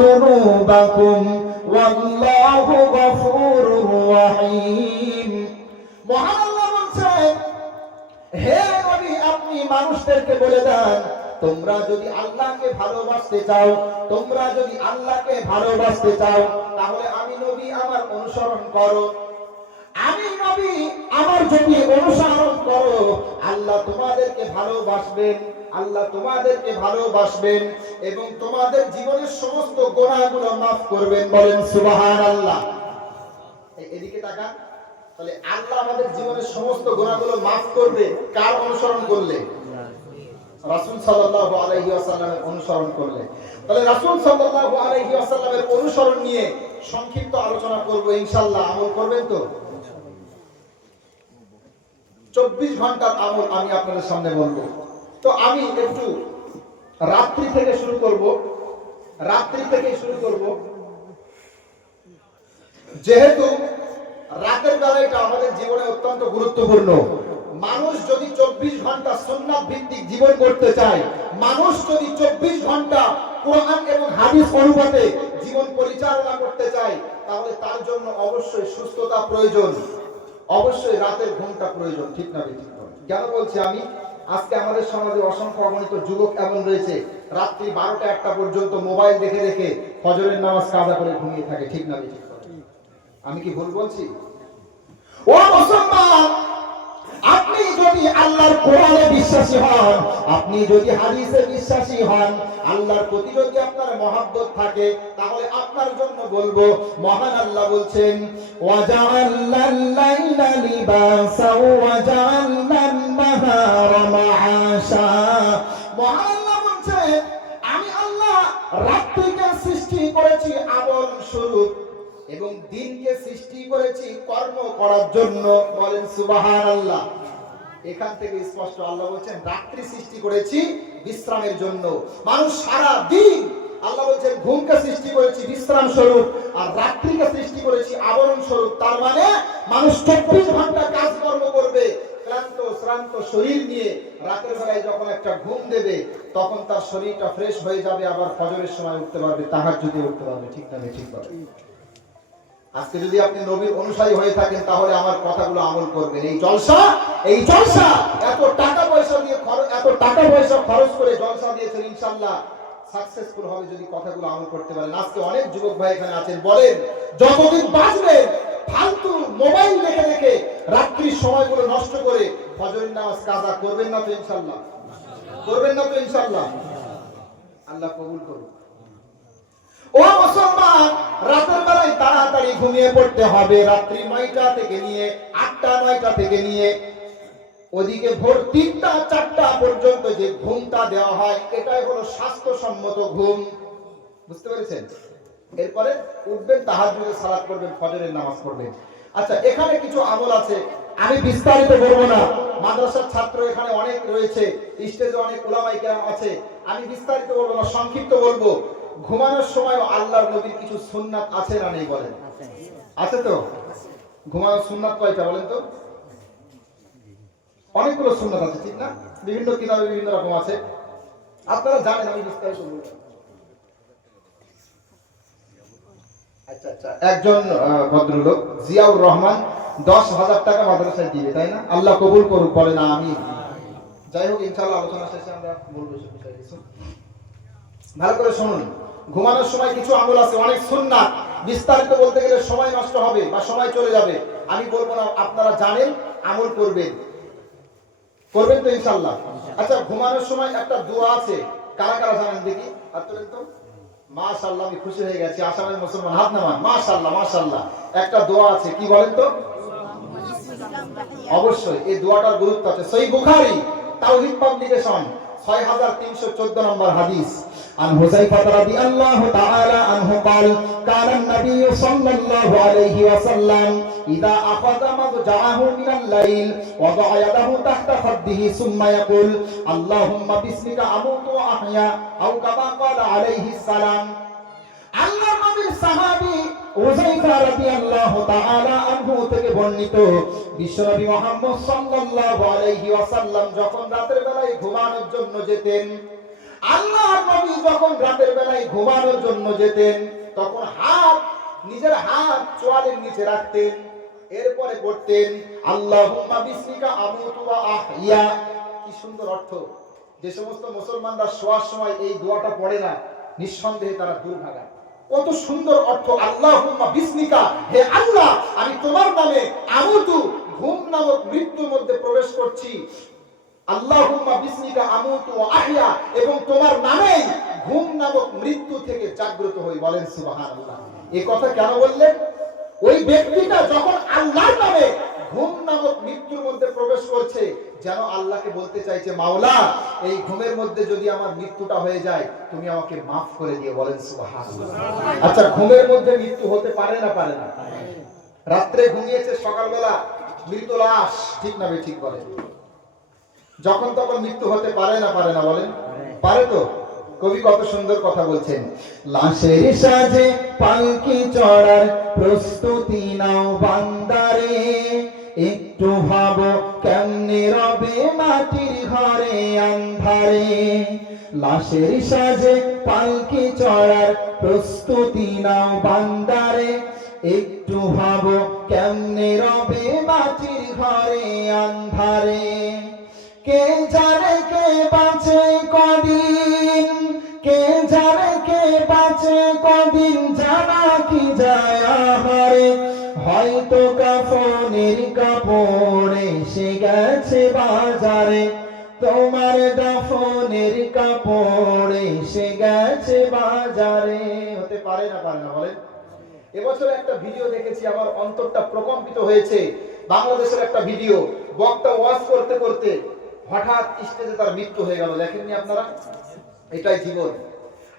যুনুবাকুম ওয়াল্লাহু গফুরুর রহিম। মহান আল্লাহ বলছেন, হে নবী আপনি মানুষদেরকে বলে দেন, তোমরা যদি আল্লাহকে ভালোবাসতে চাও, তোমরা যদি আল্লাহকে ভালোবাসতে চাও, তাহলে আমি নবী আমার অনুসরণ করো। আমি নবী আমার যদি অনুসরণ করো, আল্লাহ তোমাদেরকে ভালোবাসবেন, আল্লাহ তোমাদেরকে ভালোবাসবেন এবং তোমাদের জীবনের সমস্ত গুনাহগুলো মাফ করবেন। বলেন সুবহানাল্লাহ। এদিকে তাকান, তাহলে আল্লাহ আমাদের জীবনের সমস্ত গুনাহগুলো মাফ করবে কার অনুসরণ করলে? রাসূল সাল্লাল্লাহু আলাইহি ওয়াসাল্লামের অনুসরণ করলে। তাহলে রাসূল সাল্লাল্লাহু আলাইহি ওয়াসাল্লামের অনুসরণ নিয়ে সংক্ষিপ্ত আলোচনা করব ইনশাআল্লাহ। আমল করবেন তো? 24 ঘন্টার আমল আমি আপনাদের সামনে বলবো। তো আমি একটু রাত্রি থেকে শুরু করব, যেহেতু রাতের বেলাটা আমাদের জীবনে অত্যন্ত গুরুত্বপূর্ণ। মানুষ যদি 24 ঘন্টা সুন্নাত ভিত্তিক জীবন করতে চায়, মানুষ যদি 24 ঘন্টা কোরআন এবং হাদিস অনুপাতে জীবন পরিচালনা করতে চায়, তাহলে তার জন্য অবশ্যই সুস্থতা প্রয়োজন, অবশ্যই রাতের ঘুমটা প্রয়োজন। ঠিক না বেঠিক? কেন বলছি আমি? আজকে আমাদের সমাজে অসংখ্য অগণিত যুবক এমন রয়েছে, রাত্রি 12টা 1টা পর্যন্ত মোবাইল দেখে দেখে ফজরের নামাজ কাজা করে ঘুমিয়ে থাকে। ঠিক না বেঠিক? আমি কি ভুল বলছি? ও মুসলমান, আপনি যদি আল্লাহর কোরআনে বিশ্বাসী হন, আপনি যদি হাদিসে বিশ্বাসী হন, আল্লাহর প্রতি যদি আপনার মহব্বত থাকে, তাহলে আপনার জন্য বলবো, মহান আল্লাহ বলছেন, ওয়াজআলনাল লাইলা লিবাসা ওয়াজআলনান নাহারা মাআশা। মহান আল্লাহ বলছেন, আমি আল্লাহ রাত্রিকে সৃষ্টি করেছি আবরণ স্বরূপ এবং দিনকে সৃষ্টি করেছি কর্ম করার জন্য। বলেন সুবহানাল্লাহ। এখান থেকে স্পষ্ট আল্লাহ বলছেন, রাত্রি সৃষ্টি করেছি বিশ্রামের জন্য। মানুষ সারা দিন, আল্লাহ বলছেন, ঘুমকে সৃষ্টি করেছি বিশ্রাম স্বরূপ আর রাত্রিকে সৃষ্টি করেছি আবরণ স্বরূপ। তার মানে মানুষ 24 ঘন্টা কাজকর্ম করবে ক্লান্ত শ্রান্ত শরীর নিয়ে, রাতের বেলায় যখন একটা ঘুম দেবে তখন তার শরীরটা ফ্রেশ হয়ে যাবে, আবার ফজরের সময় উঠতে পারবে, তাহাজ্জুদে উঠতে পারবে। ঠিক না ঠিক? আজকে যদি আপনি নবীর অনুসারী হয়ে থাকেন, তাহলে আমার কথাগুলো আমল করবেন। এই জলসা এত টাকা পয়সা খরচ করে জলসা দিয়েছেন, ইনশাআল্লাহ সাকসেসফুল হবে যদি কথাগুলো আমল করতে পারেন। আজকে অনেক যুবক ভাই এখানে আছেন, বলেন যতদিন বাঁচবেন ফালতু মোবাইল দেখে দেখে রাত্রির সময়গুলো নষ্ট করে ফজরের নামাজ কাজা করবেন না তো ইনশাআল্লাহ? করবেন না তো ইনশাআল্লাহ? আল্লাহ কবুল করুন। ও মুসলমান, রাতের বেলায় তাড়াতাড়ি ঘুমিয়ে পড়তে হবে। রাত্রি 9টা থেকে নিয়ে 8টা 9টা থেকে নিয়ে ওদিকে ভোর 3টা 4টা পর্যন্ত যে ঘুমটা দেওয়া হয়, এটাই হলো স্বাস্থ্যসম্মত ঘুম। বুঝতে পেরেছেন? এরপরে উঠবেন, তাহাজ্জুদের সালাত করবেন, ফজরের নামাজ পড়বেন। আচ্ছা, এখানে কিছু আমল আছে, আমি বিস্তারিত বলবো না। মাদ্রাসার ছাত্র এখানে অনেক রয়েছে, স্টেজে অনেক উলামায়ে কেরাম আছে, আমি বিস্তারিত বলবো না, সংক্ষিপ্ত বলবো। ঘুমানোর সময় আল্লাহর নবীর কিছু সুন্নাত আছে না নেই? বলেন আছে তো? ঘুমানোর সুন্নাত কয়টা বলেন তো? অনেকগুলো সুন্নাত আছে, ঠিক না? বিভিন্ন কিতাবে বিভিন্ন রকম আছে, আপনারা জানেন, আমি বিস্তারিত বলবো। আচ্ছা, একজন ভদ্রলোক জিয়াউর রহমান 10,000 টাকা মাদ্রাসায় দিবে, তাই না? আল্লাহ কবুল করুক, বলেন আমিন। যাই হোক, ইনশাআল্লাহ আলোচনা শেষে আমরা বলবো সব বিষয় কিছু। ভালো করে শুনুন, ঘুমানোর সময় কিছু আমল আছে, অনেক সুন্নাত, বিস্তারিত বলতে গেলে সময় নষ্ট হবে বা সময় চলে যাবে, আমি বলবো না, আপনারা জানেন, আমল করবেন তো ইনশাআল্লাহ। আচ্ছা, ঘুমানোর সময় একটা দোয়া আছে, কারা কারা জানেন দেখি হাত তোলেন তো। মাশাআল্লাহ, আমি খুশি হয়ে গেছি, আসামের মুসলমান হাত নামান। মাশাআল্লাহ মাশাআল্লাহ, একটা দোয়া আছে, কি বলেন তো? অবশ্যই এই দোয়াটার গুরুত্ব আছে। সহিহ বুখারী তাওহীদ পাবলিকেশন 6314 নম্বর হাদিস। عن حذيفة رضي الله تعالى عنه قال كان النبي صلى الله عليه وسلم إذا أخذ مضجعه من الليل وضع يده تحت خده ثم يقول اللهم باسمك أموت وأحيا أو كما قال عليه السلام। আল্লাহর নবীর সাহাবী হুযায়ফা রাদিয়াল্লাহু তাআলা আনহু থেকে বর্ণিত, বিশ্বনবী মুহাম্মদ সাল্লাল্লাহু আলাইহি ওয়াসাল্লাম যখন রাতের বেলায় ঘুমানোর জন্য যেতেন, আল্লাহর নবী যখন রাতের বেলায় ঘুমানোর জন্য যেতেন তখন নিজের হাত চোয়ালের নিচে রাখতেন, এরপরে পড়তেন আল্লাহুম্মা বিসমিকা আমুতু ওয়া আহইয়া। কি সুন্দর অর্থ! যে সমস্ত মুসলমানরা শোয়ার সময় এই দোয়াটা পড়ে না, নিঃসন্দেহে তারা দুর্ভাগা। কত সুন্দর অর্থ! আল্লাহুম্মা বিসমিকা, হে আল্লাহ আমি তোমার নামে আমুতু, ঘুম নামক মৃত্যুর মধ্যে প্রবেশ করছি। আল্লাহুম্মা বিসমিকা আমুতু ওয়া আহইয়া, এবং তোমার নামেই ঘুম নামক মৃত্যু থেকে জাগ্রত হই। বলেন সুবহানাল্লাহ। এই কথা কেন বললেন? ওই ব্যক্তিটা যখন আল্লাহর নামে ঘুম নামক মৃত্যুর মধ্যে প্রবেশ করছে, যেন আল্লাহকে বলতে চাইছে, মাওলা এই ঘুমের মধ্যে যদি আমার মৃত্যুটা হয়ে যায় তুমি আমাকে মাফ করে দিও। বলেন সুবহানাল্লাহ। আচ্ছা, ঘুমের মধ্যে মৃত্যু হতে পারে না? পারে না। রাত্রে ঘুমিয়েছে, সকালবেলা মৃত লাশ, ঠিক না ঠিক বলেন? যখন তখন মৃত্যু হতে পারে না? পারে না? বলেন পারে তো। কবি কত সুন্দর কথা বলছেন, লাশের সাজে পালকি চড়ার প্রস্তুতি নাও বান্দারে, একটু ভাবো কেমনে রবে মাটির ঘরে আন্ধারে। লাশের সাজে পালকি চড়ার প্রস্তুতি নাও বান্দারে, একটু ভাবো কেমনে রবে মাটির ঘরে আন্ধারে। কে জানে কে বাঁচে কদিন, কে জানে কে বাঁচে কদিন, জানা কি যায় আহারে। হয়তো কাফনের কাপড় এসে গেছে বাজারে, তোমার দাফনের কাপড় এসে গেছে বাজারে। হতে পারে না? পারে না? বলেন। এবছর একটা ভিডিও দেখেছি, আমার অন্তরটা প্রকম্পিত হয়েছে। বাংলাদেশের একটা ভিডিও, বক্তা ওয়াজ করতে করতে হঠাৎ স্টেজে তার মৃত্যু হয়ে গেল। দেখেননি আপনারা? এটাই জীবন।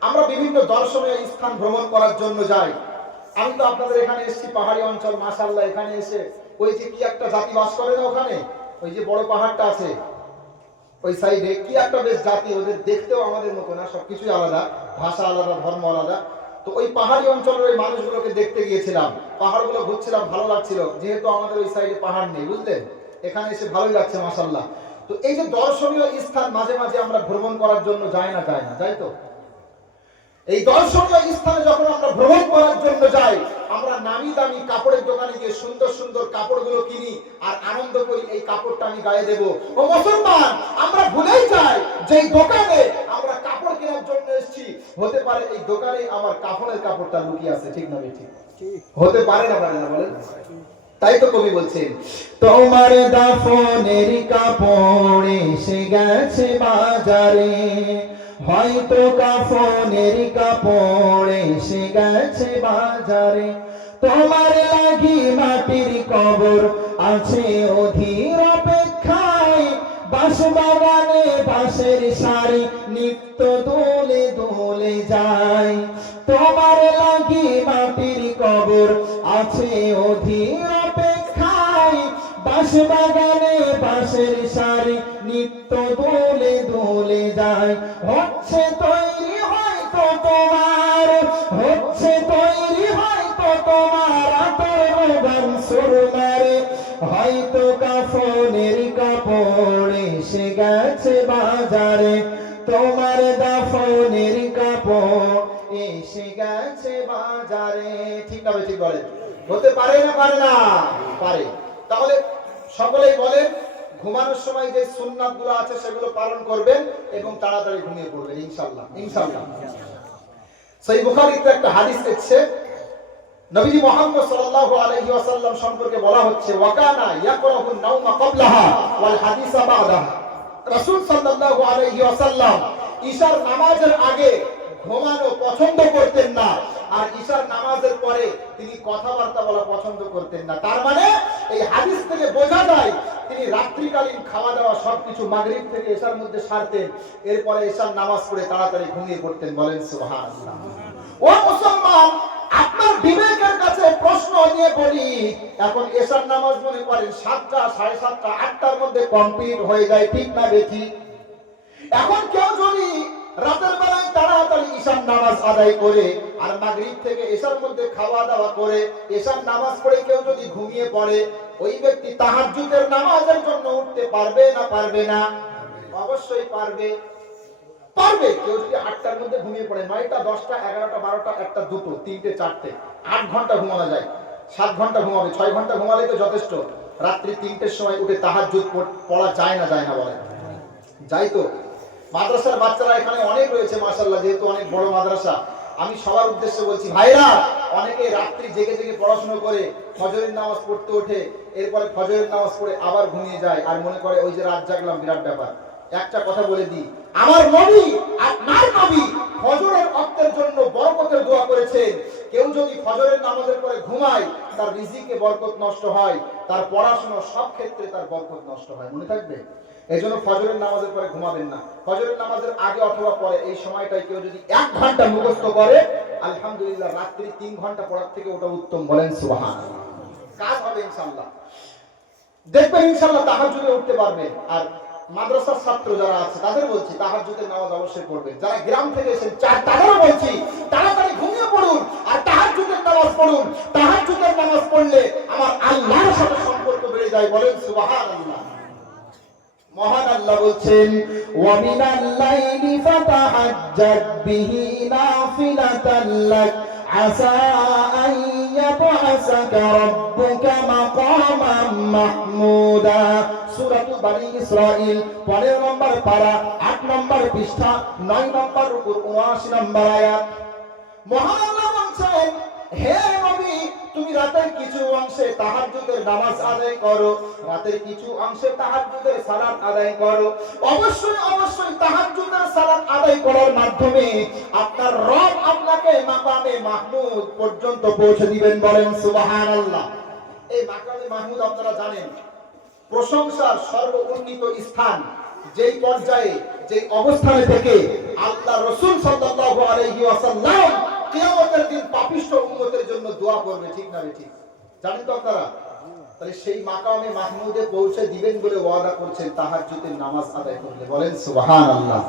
আমরা বিভিন্ন দর্শনীয় স্থান ভ্রমণ করার জন্য যাই। আমি তো আপনাদের এখানে এসেছি, পাহাড়ি অঞ্চল, মাশাআল্লাহ। এখানে এসে ওই যে কি একটা জাতি বাস করে না ওখানে, ওই যে বড় পাহাড়টা আছে ওই সাইডে, কি একটা বেশ জাতি, ওদের দেখতেও আমাদের মতো না, সবকিছুই আলাদা, ভাষা আলাদা, ধর্ম আলাদা। তো ওই পাহাড়ি অঞ্চলের ওই মানুষগুলোকে দেখতে গিয়েছিলাম, পাহাড়গুলো ঘুরছিলাম, ভালো লাগছিল, যেহেতু আমাদের ওই সাইডে পাহাড় নেই, বুঝলেন? এখানে এসে ভালোই লাগছে, মাশাআল্লাহ। তো এই যে দর্শনীয় স্থান মাঝে মাঝে আমরা ভ্রমণ করার জন্য যাই না? যাই তো। এই দর্শনীয় স্থানে যখন আমরা ভ্রমণ করার জন্য যাই, আমরা নামি দামি কাপড়ের দোকানে গিয়ে সুন্দর সুন্দর কাপড়গুলো কিনি আর আনন্দ করি, এই কাপড়টা আমি গায়ে দেব। ও মুসলমান, আমরা ভুলেই যাই যে এই দোকানে আমরা কাপড় কেনার জন্য এসেছি, হতে পারে এই দোকানে আমার কাফনের কাপড়টা লুকিয়ে আছে, ঠিক না ঠিক? হতে পারে না? পারে না? বলেন। তাই তো কবি বলছেন, তোমার দাফনের কাপড় এসে গেছে বাজারে, হয়তো কাফনের কাপড় এসে গেছে বাজারে। তোমার লাগি মাটির কবর আছে অধীর অপেক্ষায়, বাঁশ বাগানে বাঁশের সারি নিত্য দোলে দোলে যায়। তোমার লাগি মাটির কবর আছে অধীর অপেক্ষায়, বাঁশ বাগানে বাঁশের সারি নিত্য দোলে দোলে যায়। হচ্ছে তৈরি হয়তো তোমার, হচ্ছে তৈরি হয়তো তোমার আতর গান সুরমারে, হয়তো কাফনের কাপড় এসে গেছে বাজারে। তোমার দাফনের কাপড় এসে গেছে বাজারে, ঠিক না ঠিক বলেন? হতে পারে না? পারে না? পারে। তাহলে সকলেই বলেন, ঘুমানোর সময় যে সুন্নাতগুলো আছে সেগুলো পালন করবেন এবং তাড়াতাড়ি ঘুমিয়ে পড়বেন, ইনশাআল্লাহ। ইনশাআল্লাহ। সহিহ বুখারীতে একটা হাদিস এসেছে, নবীজি মুহাম্মদ সাল্লাল্লাহু আলাইহি ওয়াসাল্লাম সম্পর্কে বলা হচ্ছে, ওয়াকানা ইয়াকরাহুন নাওমা ক্বাবলাহা ওয়াল হাদিসা বা'দাহা। রাসূল সাল্লাল্লাহু আলাইহি ওয়াসাল্লাম ঈশার নামাজের আগে ঘুমানো পছন্দ করতেন না, আর ঈশার নামাজের পরে তিনি কথাবার্তা বলা পছন্দ করতেন না। তার মানে এই হাদিস থেকে বোঝা যায় তিনি রাত্রিকালীন খাওয়া দাওয়া সবকিছু মাগরিব থেকে ঈশার মধ্যে সারতেন, এরপরে ঈশার নামাজ পড়ে তাড়াতাড়ি ঘুমিয়ে পড়তেন। বলেন সুবহানাল্লাহ। ও মুসলমান, আপনার বিবেকের কাছে প্রশ্ন নিয়ে বলি, এখন ঈশার নামাজ মনে করেন 7টা, 7:30, 8টার মধ্যে কমপ্লিট হয়ে যায়, ঠিক না বেঠিক? এখন কেউ যদি রাতের বেলায় তাড়াতাড়ি ঈশার নামাজ আদায় করে আর মাগরিব থেকে ঈশার মধ্যে খাওয়া দাওয়া করে ঈশার নামাজ পড়ে কেউ যদি ঘুমিয়ে পড়ে, ওই ব্যক্তি তাহাজ্জুদের নামাজের জন্য উঠতে পারবে না? পারবে না? অবশ্যই পারবে। পারবে। কেউ যদি 8টার মধ্যে ঘুমিয়ে পড়ে, 9টা 10টা 11টা 12টা 1টা 2টো 3টে 4টে 8 ঘন্টা ঘুমানো যায়, 7 ঘন্টা ঘুমাবে, 6 ঘন্টা ঘুমালেই তো যথেষ্ট। রাত্রি 3টের সময় উঠে তাহাজ্জুদ পড়া যায় না বলেন? যাই তো। মাদ্রাসার বাচ্চারা এখানে অনেক রয়েছে মাশাআল্লাহ, যেহেতু অনেক বড় মাদ্রাসা। আমি সবার উদ্দেশ্যে বলছি, ভাইরা, অনেকে রাত্রি জেগে জেগে পড়াশোনা করে ফজরের নামাজ পড়তে ওঠে, এরপরে ফজরের নামাজ পড়ে আবার ঘুমিয়ে যায় আর মনে করে ওই যে রাত জাগলাম বিরাট ব্যাপার। একটা কথা বলে দিই, আমার নবী, আপনার নবী ফজরের ওয়াক্তের জন্য বরকতের দোয়া করেছেন। কেউ যদি ফজরের নামাজের পরে ঘুমায়, তার রিজিকে বরকত নষ্ট হয়, তার পড়াশোনা সব ক্ষেত্রে তার বরকত নষ্ট হয়, মনে থাকবে। এইজন্য ফজরের নামাজের পরে ঘুমাবেন না। ফজরের নামাজের আগে অথবা পরে এই সময়টাই কেউ যদি 1 ঘন্টা মুখস্থ করে, আলহামদুলিল্লাহ, রাত্রি 3 ঘন্টা পড়ার থেকে ওটা উত্তম, বলেন সুবহানাল্লাহ। কাজ হবে ইনশাআল্লাহ, দেখবেন ইনশাআল্লাহ তাহাজ্জুদে উঠতে পারবেন। আর মাদ্রাসার ছাত্র যারা আছে তাদের বলছি তাহাজ্জুদের নামাজ অবশ্যই পড়বেন। যারা গ্রাম থেকে এসেছেন তাদেরও বলছি তাড়াতাড়ি ঘুমিয়ে পড়ুন আর তাহাজ্জুদের নামাজ পড়ুন। তাহাজ্জুদের নামাজ পড়লে আমার আল্লাহর সাথে সম্পর্ক বেড়ে যায়, বলেন সুবহানাল্লাহ। মহান আল্লাহ বলছেন, ওয়া মিনাল লাইলি ফাতাহাজ্জাদ বিহি নাফিলাতান লাক আসা আন ইয়াবআসাকা রাব্বুকা মাকামান মাহমুদা। সূরাতুল বনী ইসরাঈল 15 নম্বর পারা, 8 নম্বর পৃষ্ঠা, 9 নম্বর রুকু, 79 নম্বর আয়াত। মহান আল্লাহ বলছেন, হে নবী, তুমি রাতের কিছু অংশে তাহাজ্জুদের নামাজ আদায় করো, রাতের কিছু অংশে তাহাজ্জুদের সালাত আদায় করো। অবশ্যই অবশ্যই তাহাজ্জুদের সালাত আদায় করার মাধ্যমে আপনার রব আপনাকে মাকামে মাহমুদ পর্যন্ত পৌঁছে দিবেন, বলেন সুবহানাল্লাহ। এই মাকামে মাহমুদ আপনারা জানেন, প্রশংসার সর্বোন্নত স্থান। যেই পর্যায়ে, যেই অবস্থানে থেকে আল্লাহ রাসূল সাল্লাল্লাহু আলাইহি ওয়াসাল্লাম কিয়ামতের দিন পাপিষ্ঠ উম্মতের জন্য দোয়া করবে, ঠিক না ঠিক? জানেন তো আপনারা? তাহলে সেই মাকামে মাহমুদে পৌঁছে দিবেন বলে ওয়াদা করছেন তাহাজ্জুদের নামাজ আদায় করলে, বলেন সুবহানাল্লাহ।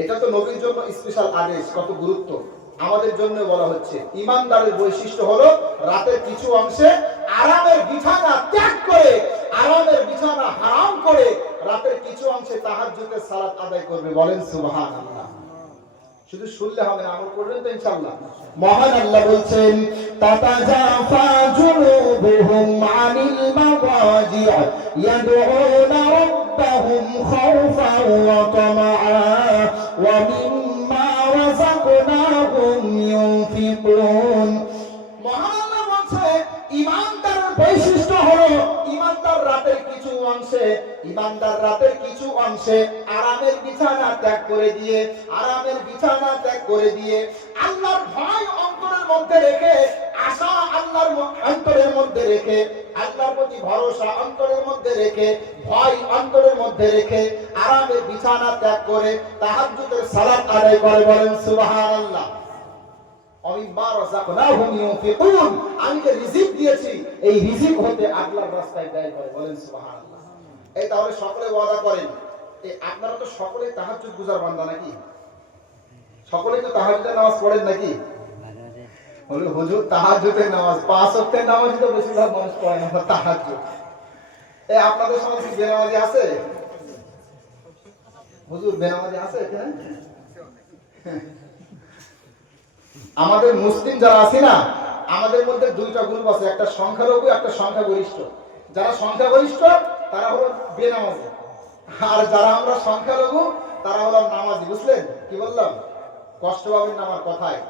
এটা তো নবীর জন্য স্পেশাল আদেশ, কত গুরুত্ব। আমাদের জন্য বলা হচ্ছে, ঈমানদারের বৈশিষ্ট্য হলো রাতের কিছু অংশে আরামের বিছানা ত্যাগ করে, আরামের বিছানা হারাম করে রাতের কিছু অংশে তাহাজ্জুদের সালাত আদায় করবে, বলেন সুবহানাল্লাহ। শুধু শুনলে হবে না, আমল করবেন তো ইনশাআল্লাহ। মহান আল্লাহ বলছেন, তাতাজাফা জুনুবুহুম আনিল মাদাজি' ইয়াদউনা রাব্বাহুম খাওফান ওয়া তামাআ ওয়া মিম্মা রাযাকনাহুম ইউনফিকুন। মহান আল্লাহ বলছেন, ঈমানদারের বৈশিষ্ট্য হলো ঈমানদার রাতের কিছু অংশে, ঈমানদার রাতের কিছু অংশে আরামের বিছানা ত্যাগ করে দিয়ে, আরামের বিছানা ত্যাগ করে দিয়ে আল্লাহর ভয় অন্তরের মধ্যে রেখে, আশা আল্লাহর অন্তরের মধ্যে রেখে, আল্লাহর প্রতি ভরসা অন্তরের মধ্যে রেখে, ভয় অন্তরের মধ্যে রেখে আরামের বিছানা ত্যাগ করে তাহাজ্জুদের সালাত আদায় করে, বলেন সুবহানাল্লাহ। আমি যে রিজিক দিয়েছি এই রিজিক হতে আল্লাহর রাস্তায় ব্যয় করে, বলেন সুবহানাল্লাহ। এই তাহলে সকলে ওয়াদা করেন, এই আপনারা তো সকলেই তাহাজ্জুদ গুজার বান্দা নাকি? সকলেই তো তাহাজ্জুদের নামাজ পড়েন নাকি? বলে হুজুর তাহাজ্জুদের নামাজ 5 ওয়াক্তের নামাজই তো বেশিরভাগ মানুষ পড়ে না, তাহাজ্জুদ। এই আপনাদের সমাজে কি বেনামাজি আছে? হুজুর বেনামাজি আছে এখানে? আমাদের মুসলিম যারা আছে না, আমাদের মধ্যে দুইটা গ্রুপ আছে, একটা সংখ্যালঘু, একটা সংখ্যাগরিষ্ঠ। যারা সংখ্যাগরিষ্ঠ তারা হলো বেনামাজি, আর যারা আমরা সংখ্যালঘু তারা হলো নামাজি। বুঝলেন কি বললাম? কষ্ট পাবেন না আমার কথায়।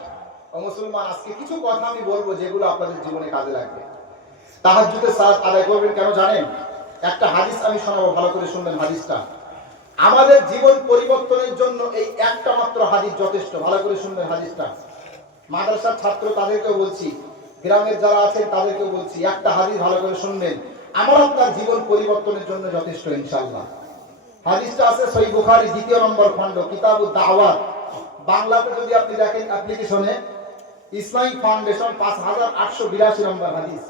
ও মুসলমান, আজকে কিছু কথা আমি বলবো যেগুলো আপনাদের জীবনে কাজে লাগবে। তাহাজ্জুদের সালাত আদায় করবেন কেন জানেন? একটা হাদিস আমি শোনাবো, ভালো করে শুনবেন হাদিসটা। আমাদের জীবন পরিবর্তনের জন্য এই একটা মাত্র হাদিস যথেষ্ট, ভালো করে শুনবেন হাদিসটা। মাদ্রাসার ছাত্র তাদেরকেও বলছি, গ্রামের যারা আছেন তাদেরকেও বলছি, একটা হাদিস ভালো করে শুনবেন, আমার আপনার জীবন পরিবর্তনের জন্য যথেষ্ট ইনশাআল্লাহ। হাদিসটা আছে সহিহ বুখারী 2 নম্বর খণ্ড, কিতাবুদ দাওয়াত। বাংলাতে যদি আপনি দেখেন অ্যাপ্লিকেশনে, ইসলামিক ফাউন্ডেশন 5882 নম্বর হাদিস।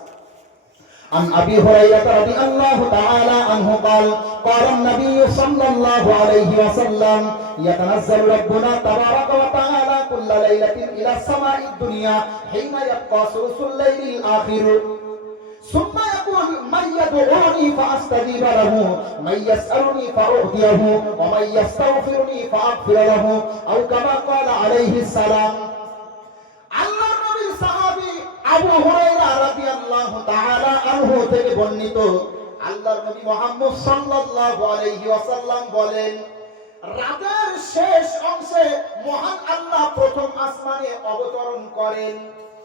عن أبي هريرة رضي الله تعالى عنه قال قال النبي صلى الله عليه وسلم يتنزل ربنا تبارك وتعالى كل ليلة إلى السماء الدنيا حين يبقى ثلث الليل الآخر ثم يقول মাইয়াদউনি ফাআস্তাজিবা লাহু মাইয়াসআলুনি ফাউতিয়াহু ওয়া মাইয়াস্তাগফিরুনি ফাআগফির লাহু আও কামা ক্বালা আলাইহিস সালাম। আল্লাহর নবীর সাহাবী আবু হুরায়রা রাদিয়াল্লাহু তাআলা আনহু থেকে বর্ণিত, আল্লাহর নবী মুহাম্মদ সাল্লাল্লাহু আলাইহি ওয়াসাল্লাম বলেন, রাতের শেষ অংশে মহান আল্লাহ প্রথম আসমানে অবতরণ করেন।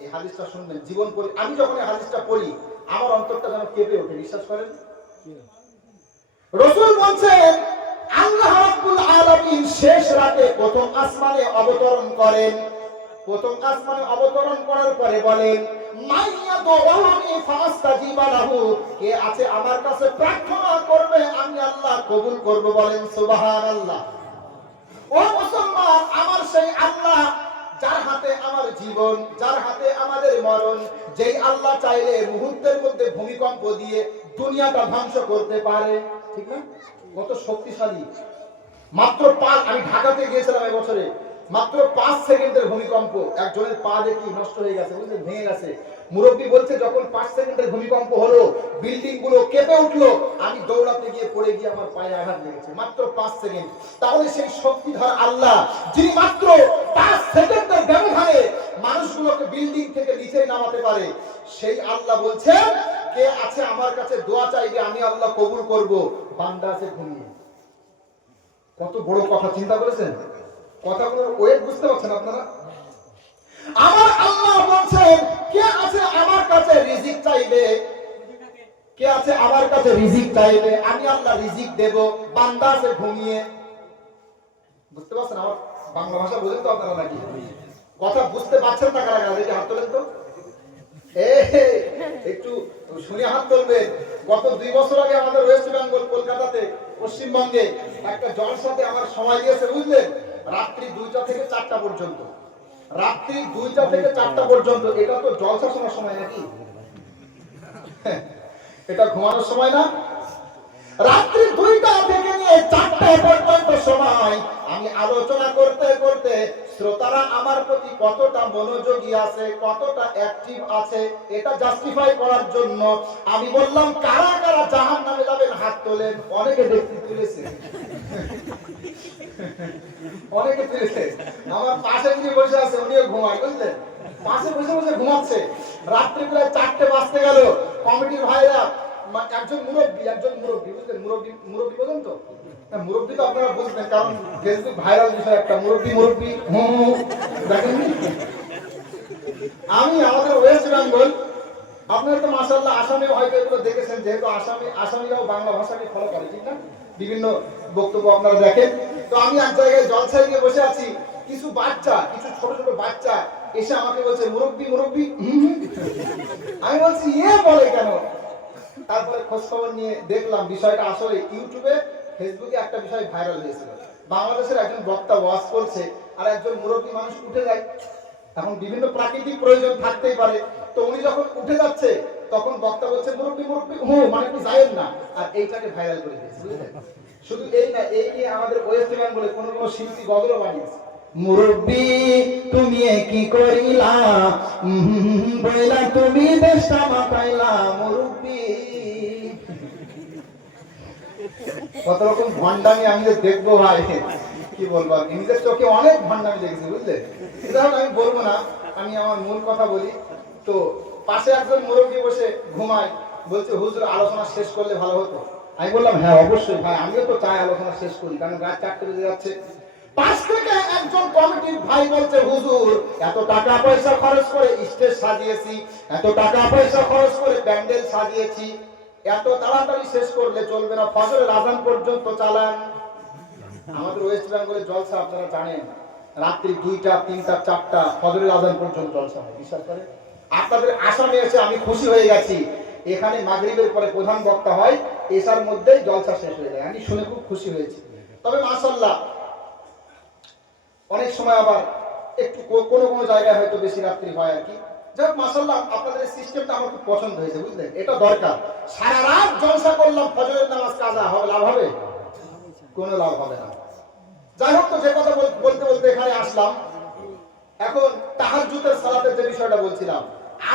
এই হাদিসটা শুনবেন, জীবন পড়ি, আমি যখন এই হাদিসটা পড়ি আমার অন্তরটা যেন কেঁপে ওঠে, বিশ্বাস করেন। রাসূল বলেন আল্লাহ রাব্বুল আলামিন শেষ রাতে প্রথম আসমানে অবতরণ করেন। প্রথম আসমানে অবতরণ করার পরে বলেন, মাইয়াদউনি ফাআস্তাজিবা লাহু, কে আছে আমার কাছে প্রার্থনা করবে আমি আল্লাহ কবুল করব, বলেন সুবহানাল্লাহ। ও মুসলমান, আমার সেই আল্লাহ যার হাতে আমার জীবন, যার হাতে আমাদের মরণ, যেই আল্লাহ চাইলে মুহূর্তের মধ্যে ভূমিকম্প দিয়ে দুনিয়াটা ধ্বংস করতে পারে, ঠিক না? কত শক্তিশালী। মাত্র আমি ঢাকাতে গিয়েছিলাম এই বছরে, মাত্র 5 সেকেন্ডের ভূমিকম্প, একজনের পা দেখি নষ্ট হয়ে গেছে, বুঝলেন, ভেঙে গেছে। মুরব্বী বলছে যখন 5 সেকেন্ডের ভূমিকম্প হলো বিল্ডিং গুলো কেঁপে উঠলো, আমি দৌড়াতে গিয়ে পড়ে গিয়ে আমার পায়ে আঘাত লেগেছে, মাত্র 5 সেকেন্ড। তাহলে সেই শক্তিধর আল্লাহ যিনি মাত্র 5 সেকেন্ডের ব্যবধানে মানুষগুলোকে বিল্ডিং থেকে নিচে নামাতে পারে, সেই আল্লাহ বলছেন কে আছে আমার কাছে দোয়া চাইবে আমি আল্লাহ কবুল করব, বান্দা আছে ঘুমিয়ে। কত বড় কথা, চিন্তা করেছেন? কথাগুলোর ওয়েট বুঝতে পারছেন আপনারা? আমার আল্লাহ বলছেন কে আছে আমার কাছে রিজিক চাইবে, কে আছে আমার কাছে রিজিক চাইবে, আমি আল্লাহ রিজিক দেব, বান্দা আছে ঘুমিয়ে। বুঝতে পারছেন? আমার বাংলা ভাষা বুঝেন তো আপনারা নাকি? কথা বুঝতে পারছেন না কারা কারা? দেখি হাত তোলেন তো, একটু শুনে হাত তুলবেন। গত 2 বছর আগে আমাদের ওয়েস্ট বেঙ্গল কলকাতাতে পশ্চিমবঙ্গে একটা জলসাতে আমার সময় দিয়েছে, বুঝলেন, রাত্রি 2টা থেকে 4টা পর্যন্ত। রাত্রি 2টা থেকে 4টা পর্যন্ত, এটা তো জলসা শোনার সময় নাকি? এটা ঘুমানোর সময় না? রাত্রি 2টা থেকে নিয়ে 4টা পর্যন্ত সময় আমি আলোচনা করতে করতে শ্রোতারা আমার প্রতি কতটা মনোযোগী আছে, কতটা অ্যাক্টিভ আছে, এটা জাস্টিফাই করার জন্য আমি বললাম কারা কারা জাহান্নামে যাবেন হাত তোলেন। অনেকে দেখতে তুলেছে, অনেকে তুলেছে। আমার পাশে যিনি বসে আছে উনিও ঘুমায়, বুঝলেন, পাশে বসে বসে ঘুমাচ্ছে। রাত্রি প্রায় 4টে বাজতে গেল, কমিটির ভাইরা একজন মুরব্বী বুঝলেন, মুরব্বী বোঝেন তো? মুরব্বী তো আপনারা বুঝবেন, কারণ ফেসবুক ভাইরাল বিষয় একটা, মুরব্বী দেখেন। আমি আমাদের ওয়েস্ট বেঙ্গল, আপনারা তো মাশাআল্লাহ আসামে হয়তো এগুলো দেখেছেন, যেহেতু আসামিরাও বাংলা ভাষাকে ফলো করে, ঠিক না? বিভিন্ন বক্তব্য আপনারা দেখেন। তো আমি এক জায়গায় জলসায় গিয়ে বসে আছি, কিছু ছোট ছোট বাচ্চা এসে আমাকে বলছে মুরব্বী। আমি বলছি বলে কেন? তারপরে খোঁজ খবর নিয়ে দেখলাম বিষয়টা আসলে ইউটিউবে ফেসবুকে একটা বিষয় ভাইরাল হয়েছিল। বাংলাদেশের একজন বক্তা ওয়াজ করছে আর একজন মুরব্বী মানুষ উঠে যায়। এখন বিভিন্ন প্রাকৃতিক প্রয়োজন থাকতেই পারে, তো উনি যখন উঠে যাচ্ছে তখন বক্তা বলছে মুরব্বী মানে একটু যায়েন না, আর এইটাকে ভাইরাল করে দিয়েছে, বুঝলেন? শুধু এই না, এই নিয়ে আমাদের ওয়েস্ট বেঙ্গলে কোনো শিল্পী গজলও বানিয়েছে, মুরব্বী তুমি কি করিলা বইলা তুমি দেশটা মাতাইলা মুরব্বী। কত রকম ভণ্ডামি আমি দেখবো ভাই, কি বলবো, নিজের চোখে অনেক ভণ্ডামি দেখেছি, বুঝলে। আমি বলবো না, আমি আমার মূল কথা বলি। তো পাশে একজন মুরব্বী বসে ঘুমায়, বলছে হুজুর আলোচনা শেষ করলে ভালো হতো। আমি বললাম হ্যাঁ অবশ্যই ভাই, আমিও তো চাই আলোচনা শেষ করি, কারণ রাত 4টে বেজে যাচ্ছে। পাশ থেকে একজন কমিটির ভাই বলছে হুজুর এত টাকা পয়সা খরচ করে স্টেজ সাজিয়েছি, এত টাকা পয়সা খরচ করে প্যান্ডেল সাজিয়েছি, এত তাড়াতাড়ি শেষ করলে চলবে না, ফজরের আযান পর্যন্ত চালান। আমাদের ওয়েস্ট বেঙ্গলের জলসা আপনারা জানেন, রাত্রি 2টা 3টা 4টা ফজরের আযান পর্যন্ত জলসা হয়, বিশ্বাস করেন। আপনাদের আসামে এসে আমি খুশি হয়ে গেছি, এখানে মাগরিবের পরে প্রধান বক্তা হয়, এশার মধ্যেই জলসা শেষ হয়ে যায়, আমি শুনে খুব খুশি হয়েছি। তবে মাশাআল্লাহ অনেক সময় আবার একটু কোনো জায়গায় হয়তো বেশি রাত্রি হয় আর কি। যাই হোক মাশাআল্লাহ আপনাদের সিস্টেমটা আমার খুব পছন্দ হয়েছে, বুঝলেন, এটা দরকার। সারা রাত জলসা করলাম, ফজরের নামাজ কাজা হবে, লাভ হবে? কোনো লাভ হবে না। যাই হোক, তো যে কথা বলতে বলতে এখানে আসলাম, এখন তাহাজ্জুদের সালাতের যে বিষয়টা বলছিলাম,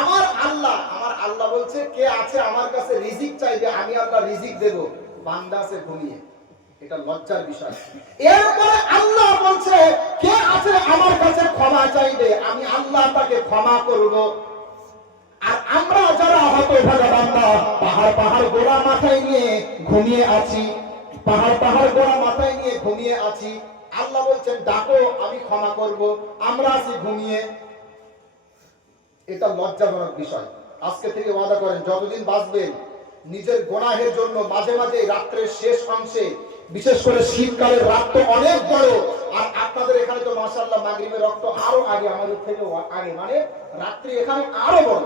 আমার আল্লাহ বলছে কে আছে আমার কাছে রিজিক চাইবে, আমি আল্লাহ রিজিক দেব। বান্দা আছে ঘুমিয়ে, এটা লজ্জার বিষয়। এরপরে আল্লাহ বলছে কে আছে আমার কাছে ক্ষমা চাইবে, আমি আল্লাহ তাকে ক্ষমা করব। আর আমরা যারা হতভাগা বান্দা, পাহাড় গোড়া মাথায় নিয়ে ঘুমিয়ে আছি, পাহাড় গোড়া মাথায় নিয়ে ঘুমিয়ে আছি। আল্লাহ বলছেন ডাকো, আমি ক্ষমা করব, আমরা আছি ঘুমিয়ে। এটা লজ্জাজনক বিষয়। আজকে থেকে ওয়াদা করেন যতদিন বাঁচবেন নিজের গুনাহের জন্য মাঝে মাঝে রাত্রের শেষ অংশে, বিশেষ করে শীতকালের রাত তো অনেক বড়, আর আপনাদের এখানে তো মাশাআল্লাহ মাগরিবের রক্ত আরো আগে, আমাদের থেকে আগে, মানে রাত্রি এখানে আরো বড়,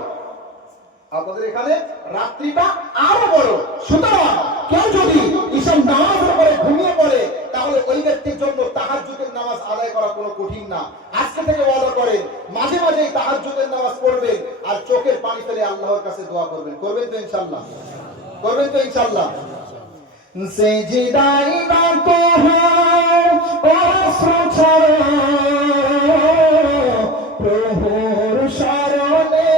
আপনাদের এখানে রাত্রিটা আরো বড়। সুতরাং কেউ যদি ঈশার নামাজের পরে ঘুমিয়ে পড়ে তাহলে ওই ব্যক্তির জন্য তাহাজ্জুদের নামাজ আদায় করা কোনো কঠিন না। আজকে থেকে ওয়াদা করেন মাঝে মাঝেই তাহাজ্জুদের নামাজ পড়বেন আর চোখের পানি ফেলে আল্লাহর কাছে দোয়া করবেন। করবেন তো ইনশাআল্লাহ? করবেন তো ইনশাআল্লাহ? সেজদায় নত হও অশ্রু ছড়ো প্রভুর শরণে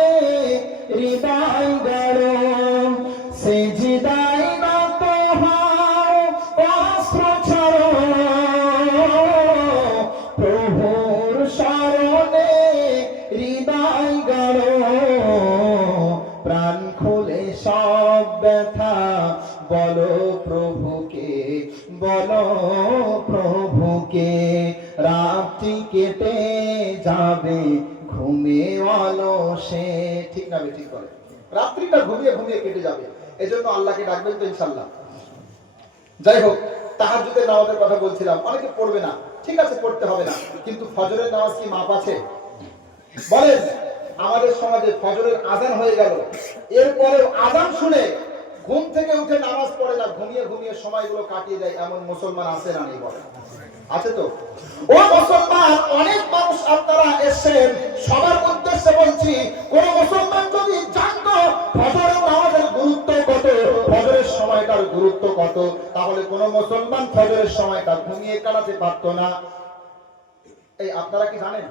হৃদয় গড়ো। সেজদায় নত হও অশ্রু ছড়ো প্রভুর শরণে হৃদয় গড়ো। প্রাণ খুলে সব ব্যথা বলো প্রভুকে, বলো প্রভুকে। রাত্রি কেটে যাবে ঘুমে অলসে। ঠিক না? ঠিক করে রাত্রিটা ঘুমিয়ে ঘুমিয়ে কেটে যাবে, এজন্য আল্লাহকে ডাকবেন তো ইনশাআল্লাহ। যাই হোক, তাহাজ্জুদের নামাজের কথা বলছিলাম, অনেকে পড়বে না, ঠিক আছে পড়তে হবে না, কিন্তু ফজরের নামাজ কি মাপ আছে? বলেন, আমাদের সমাজে ফজরের আজান হয়ে গেল, এরপরেও আজান শুনে ঘুম থেকে উঠে নামাজ পড়ে না, ঘুমিয়ে ঘুমিয়ে সময়গুলো কাটিয়ে দেয়, এমন মুসলমান আছে না নেই? বলে আছে তো? ও মুসলমান, অনেক মানুষ আপনারা এসেছেন, সবার উদ্দেশ্যে বলছি, কোন মুসলমান যদি জানতো ফজরের নামাজের গুরুত্ব কত, ফজরের সময়টার গুরুত্ব কত, তাহলে কোন মুসলমান ফজরের সময়টা ঘুমিয়ে কাটাতে পারতো না। এই আপনারা কি জানেন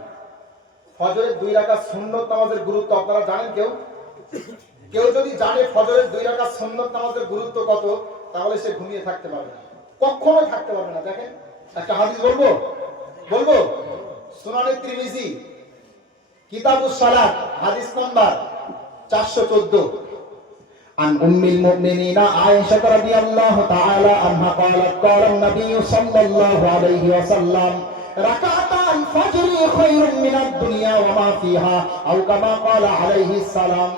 ফজরের 2 রাকাত সুন্নত নামাজের গুরুত্ব? আপনারা জানেন? কেউ যদি জানে ফজরের 2 রাকাত সুন্নত নামাজের গুরুত্ব কত, তাহলে সে ঘুমিয়ে থাকতে পারবে না, কখনো থাকতে পারবে না। দেখেন একটা হাদিস বলবো সুনানে তিরমিজি কিতাবুস সালাত হাদিস নাম্বার 414 عن أم المؤمنين عائشة رضي الله تعالى عنها قالت قال النبي صلى الله عليه وسلم ركعتا الفجر خير من الدنيا وما فيها أو كما قال عليه السلام।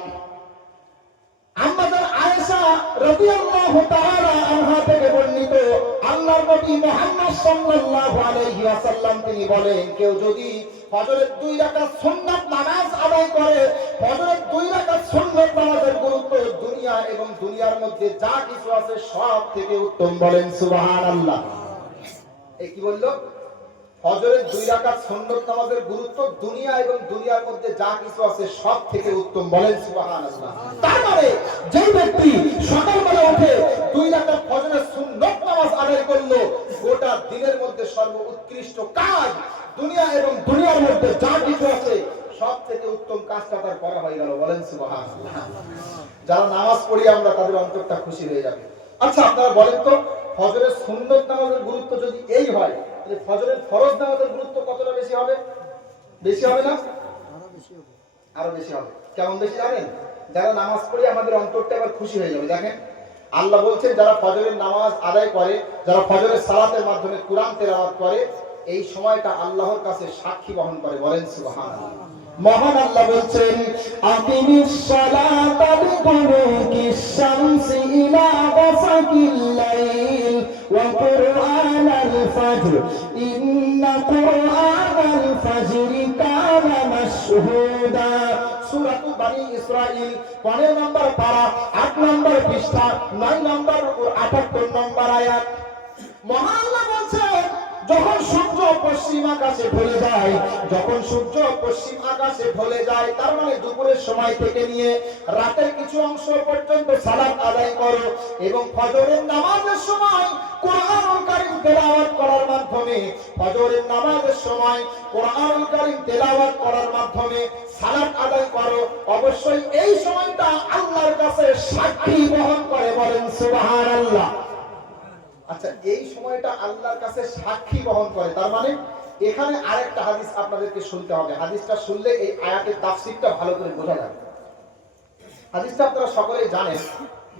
আমাদের আয়েশা রাদিয়াল্লাহু তাআলা আনহা থেকে বর্ণিত, আল্লাহর নবী মুহাম্মদ সাল্লাল্লাহু আলাইহি ওয়াসাল্লাম তিনি বলেন, কেউ যদি ফজরের 2 রাকাত সুন্নাত নামাজ আদায় করে, ফজরের 2 রাকাত সুন্নাত নামাজের গুরুত্ব দুনিয়া এবং দুনিয়ার মধ্যে যা কিছু আছে সব থেকে উত্তম। বলেন সুবহানাল্লাহ। এই কি বললো? ফজরের 2 রাকাত সুন্নাত নামাজের গুরুত্ব দুনিয়া এবং দুনিয়ার মধ্যে যা কিছু আছে সব থেকে উত্তম। বলেন সুবহানাল্লাহ। তার মানে যে ব্যক্তি সকালবেলা উঠে 2 রাকাত ফজরের সুন্নাত নামাজ আদায় করলো, গোটা দিনের মধ্যে সর্বোৎকৃষ্ট কাজ দুনিয়া এবং দুনিয়ার মধ্যে যা কিছু আছে সব থেকে উত্তম কাজটা তার করা হয়ে গেল। বলেন সুবহানাল্লাহ। যারা নামাজ পড়ি আমরা, তাদের অন্তরটা খুশি হয়ে যাবে। আচ্ছা আপনারা বলেন তো, ফজরের সুন্নাত নামাজের গুরুত্ব যদি এই হয়, তাহলে ফজরের ফরজ নামাজের গুরুত্ব কতটা বেশি হবে? বেশি হবে না? আরো বেশি হবে। কেমন বেশি জানেন? যারা নামাজ পড়ি আমাদের অন্তরটা এবার খুশি হয়ে যাবে। দেখেন আল্লাহ বলছেন, যারা ফজরের নামাজ আদায় করে, যারা ফজরের সালাতের মাধ্যমে কুরআন তেলাওয়াত করে, এই সময়টা আল্লাহর কাছে সাক্ষী বহন করে। বলেন সুবহানাল্লাহ। মহান আল্লাহ বলছেন, আকিমিস সালাতা লিদুলুকিশ শামসি ইলা গাসাকিল লাইল ওয়া কুরআনাল ফাজর ইন্না কুরআনাল ফাজরি কানা মাশহুদা। সূরা বানী ইসরাঈল 15 নম্বর পারা 8 নম্বর পৃষ্ঠা 9 নম্বর ও 78 নম্বর আয়াত। মহান আল্লাহ বলছেন, যখন সূর্য পশ্চিম আকাশে ঢলে যায়, যখন সূর্য পশ্চিম আকাশে ঢলে যায়, তার মানে দুপুরের সময় থেকে নিয়ে রাতের কিছু অংশ পর্যন্ত সালাত আদায় করো, এবং ফজরের নামাজের সময় কোরআনুল কারীম তেলাওয়াত করার মাধ্যমে, ফজরের নামাজের সময় কোরআনুল কারীম তেলাওয়াত করার মাধ্যমে সালাত আদায় করো। অবশ্যই আল্লাহর কাছে সাক্ষী বহন করে। তার মানে এখানে আরেকটা হাদিস আপনাদেরকে শুনতে হবে। হাদিসটা শুনলে এই আয়াতের তাফসীরটা ভালো করে বোঝা যাবে। হাদিসটা আপনারা সকলেই জানেন,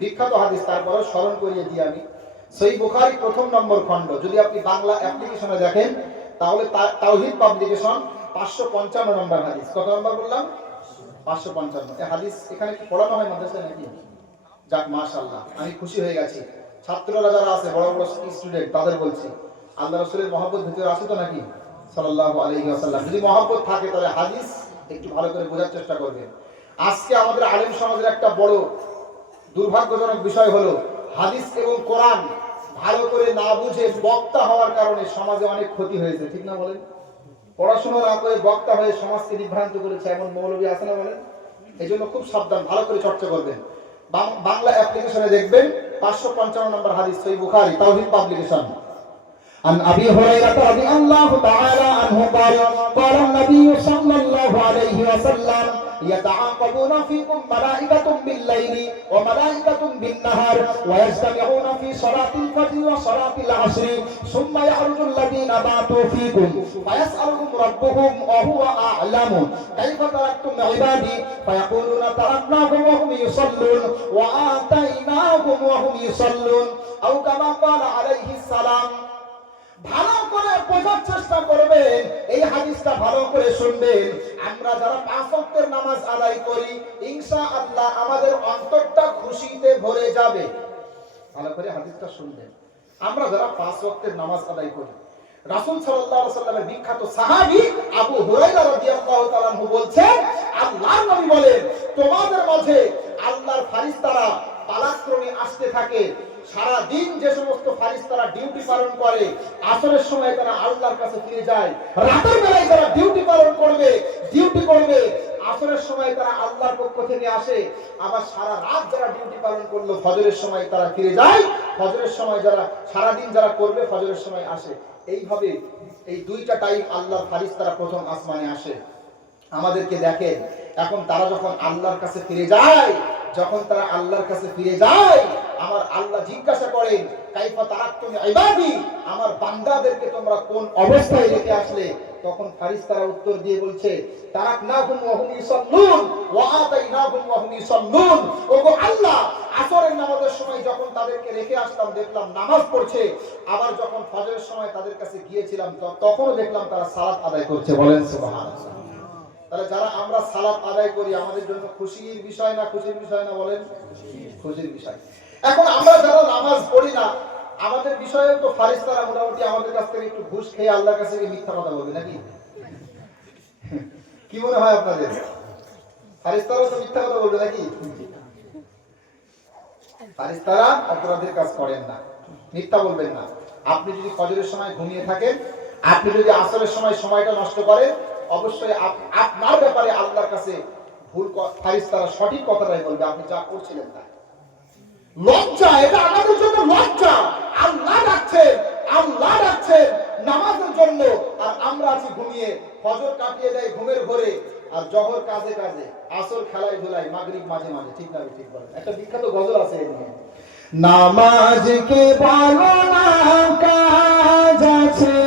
বিখ্যাত হাদিস, তারপরে স্মরণ করিয়ে দিই আমি। সহিহ বুখারী প্রথম নম্বর খণ্ড, যদি আপনি বাংলা অ্যাপ্লিকেশনে দেখেন তাহলে তাওহীদ পাবলিকেশন 555 নম্বর হাদিস। কত নম্বর বললাম? 555। এই হাদিস এখানে কি পড়ানো হয় মাদ্রাসায় নাকি? যাক মাশাআল্লাহ, আমি খুশি হয়ে গেছি। ছাত্ররা যারা আছে, বড় বড় স্টুডেন্ট, তাদের বলছি আল্লাহ রাসূলের মহব্বত ভিতরে আছে তো নাকি? সাল্লাল্লাহু আলাইহি ওয়াসাল্লাম। যদি মহব্বত থাকে তাহলে হাদিস একটু ভালো করে বোঝার চেষ্টা করবেন। আজকে আমাদের আলেম সমাজের একটা বড় দুর্ভাগ্যজনক বিষয় হলো হাদিস এবং কোরআন ভালো করে না বুঝে বক্তা হওয়ার কারণে সমাজে অনেক ক্ষতি হয়েছে, ঠিক না বলেন? পড়াশোনা না করে বক্তা হয়ে সমাজকে বিভ্রান্ত করেছে এমন মৌলবী আছে না বলেন? এই জন্য খুব সাবধান, ভালো করে চর্চা করবেন। বাংলা অ্যাপ্লিকেশনে দেখবেন 555 নম্বর হাদিস, সহিহ বুখারী তাওহীদ পাবলিকেশন। عن أبي هريرة رضي الله تعالى عنه قال قال النبي صلى الله عليه وسلم يتعاقبون فيكم ملائكة بالليل وملائكة بالنهار ويجتمعون في صلاة الفجر وصلاة العصر ثم يخرج الذين باتوا فيكم فيسألهم ربهم وهو أعلم كيف تركتم عبادي فيقولون تركناهم وهم يصلون وآتيناهم وهم يصلون أو كما قال عليه السلام। ভালো করে বোঝার চেষ্টা করবেন, এই হাদিসটা ভালো করে শুনবেন। আমরা যারা 5 ওয়াক্তের নামাজ আদায় করি ইনশাআল্লাহ আমাদের অন্তরটা খুশিতে ভরে যাবে। ভালো করে হাদিসটা শুনবেন। আমরা যারা 5 ওয়াক্তের নামাজ আদায় করি, রাসূল সাল্লাল্লাহু আলাইহি ওয়াসাল্লামের বিখ্যাত সাহাবী আবু হুরায়রা রাদিয়াল্লাহু তাআলা আনহু বলছেন, আল্লাহর নবী বলেন, তোমাদের মাঝে আল্লাহর ফেরেশতারা পালাক্রমে আসতে থাকে। সারা দিন যে সমস্ত ফেরেশতারা ডিউটি পালন করে, আসরের সময় তারা আল্লাহর কাছে ফিরে যায়। রাতের বেলায় যারা ডিউটি পালন করবে, আসরের সময় তারা আল্লাহর পক্ষ থেকে আসে। আবার সারা রাত যারা ডিউটি পালন করলো ফজরের সময় তারা ফিরে যায়। ফজরের সময় যারা সারা দিন যারা করবে ফজরের সময় আসে। এইভাবে এই দুইটা টাইম আল্লাহর ফেরেশতারা প্রথম আসমানে আসে, আমাদেরকে দেখেন। এখন তারা যখন আল্লাহর কাছে ফিরে যায়, আমার আল্লাহ জিজ্ঞাসা করেন, কাইফা তারাকতুম ইবাদি, আমার বান্দাদেরকে তোমরা কোন অবস্থায় রেখে আসলে? তখন ফেরেশতারা উত্তর দিয়ে বলছে, তারাকনাহুম ওয়া হুম ইউসাল্লুন ওয়া আতাইনাহুম ওয়া হুম ইউসাল্লুন। ওগো আল্লাহ, আসরের নামাজের সময় যখন তাদেরকে রেখে আসলাম দেখলাম নামাজ পড়ছে, আবার যখন ফজরের সময় তাদের কাছে গিয়েছিলাম তখনও দেখলাম তারা সালাত আদায় করছে। বলেন সুবহানাল্লাহ। তাহলে যারা আমরা সালাত আদায় করি আমাদের জন্য খুশির বিষয় না খুশির বিষয় না? বলেন খুশির বিষয়। এখন আমরা যারা নামাজ পড়ি না, আমাদের বিষয়ে তো ফেরেশতারা মোটামুটি আমাদের কাছ থেকে একটু ঘুষ খেয়ে আল্লাহর কাছে মিথ্যা কথা বলবে নাকি? কি মনে হয় আপনাদের? ফেরেশতারা তো মিথ্যা কথা বলবে নাকি? ফেরেশতারা অপরাধের কাজ করেন না, মিথ্যা বলবেন না। আপনি যদি ফজরের সময় ঘুমিয়ে থাকেন, আপনি যদি আসরের সময় সময়টা নষ্ট করেন, অবশ্যই আপনার ব্যাপারে আল্লাহর কাছে ভুল ফেরেশতারা সঠিক কথাটাই বলবে, আপনি যা করছিলেন তা। লজ্জা, এটা আমাদের জন্য লজ্জা। আল্লাহ ডাকছেন নামাজের জন্য, আর আমরা আছি ঘুমিয়ে। ফজর কাটিয়ে দেয় ঘুমের ঘরে, আর জোহর কাজে কাজে, আসর খেলায় ধুলায়, মাগরিব মাঝে মাঝে। ঠিক না? ঠিক বলেন। একটা বিখ্যাত গজল আছে এই নিয়ে, নামাজকে বলো না কাজ আছে,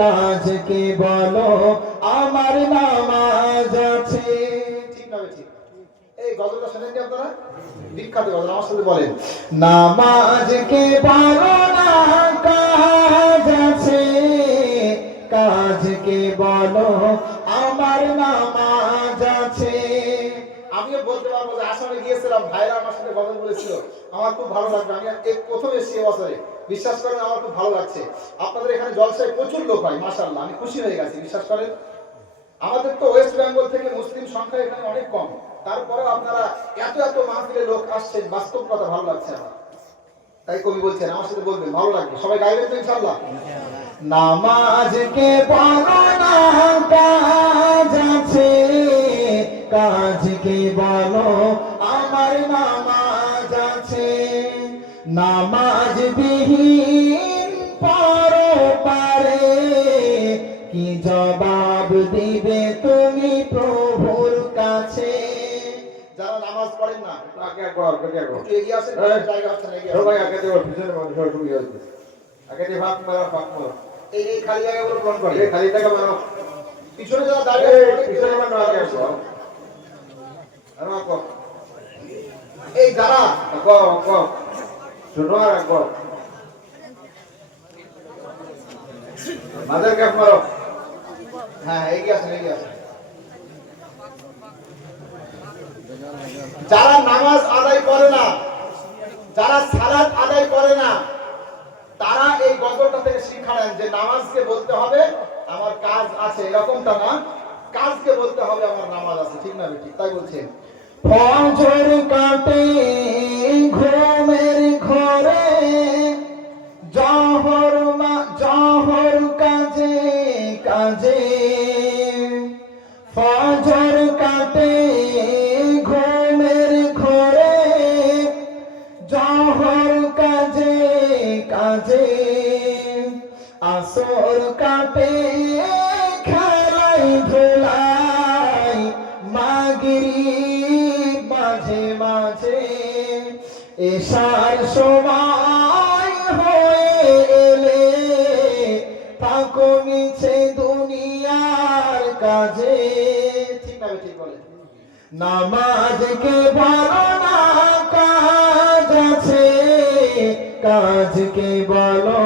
কাজকে বলো আমার নামাজ আছে। ঠিক না? ঠিক। এই গজলটা শুনেন কি আপনারা? বিখ্যাত গজল, আমার সাথে বলেন, নামাজকে বলো না কাজ আছে, কাজকে বলো আমার নামাজ আছে। আমিও বলতে পারবো যে আসামে গিয়েছিলাম, ভাইরা আমার সাথে গজল বলেছিল, আমার খুব ভালো লাগবে। আমি প্রথম এসেছি এবছরে, বিশ্বাস করেন আমার খুব ভালো লাগছে। আপনাদের এখানে জলসায় প্রচুর লোক হয়, মাশাআল্লাহ, আমি খুশি হয়ে গেছি। বিশ্বাস করেন, আমাদের তো ওয়েস্ট বেঙ্গল থেকে মুসলিম সংখ্যা এখানে অনেক কম, তারপরে আপনারা এত মাহফিলে লোক আসছেন, বাস্তব কথা ভালো লাগছে আমার। তাই কবি বলছেন, আমার সাথে বলবেন, ভালো লাগবে। সবাই গাইবেন তো ইনশাআল্লাহ? নামাজকে বলো না কাজ আছে, কাজকে বলো আমার নামাজ আছে। নামাজ বিহীন পরপারে কি জবাব দিবে তুমি প্রভুর কাছে? যারা নামাজ পড়েন না, আগে একটু এগিয়ে আসেন, জায়গা হচ্ছে না, সবাই আগে দেওয়ার পিছনে মানুষ সবাই আসবে। আগে দিয়ে ভাগ মারো, ভাগ মারো। এই খালি জায়গাগুলো পূরণ করে। এই খালি জায়গা মারো। পিছনে যারা দাঁড়িয়ে এই আছে, পিছনে মারো আগে আসো। আর মারো। এই যারা আগো, আগো। শুনো আর আগো। মাঝের গ্যাপ মারো। হ্যাঁ এগিয়ে আসেন, এগিয়ে আসেন। যারা নামাজ আদায় করে না, যারা সালাত আদায় করে না, তারা এই গজলটা থেকে শিক্ষা নেন যে নামাজকে বলতে হবে আমার কাজ আছে, এরকমটা না, কাজকে বলতে হবে আমার নামাজ আছে। ঠিক না ঠিক? তাই বলছেন। ফজর কাটে ঘুমের ঘরে, জহর কাজে কাজে, ফজর কাটে ঘুমের ঘরে, জহর কাজে কাজে, আসর কাটে খেলাই ধুলাই, মাগরিব মাঝে মাঝে, এশার সময় হয়ে এলে থাকো মিছে দুনিয়ার কাজে। ঠিক না ঠিক বলে? নামাজকে বলো না কাজ আছে, কাজকে বলো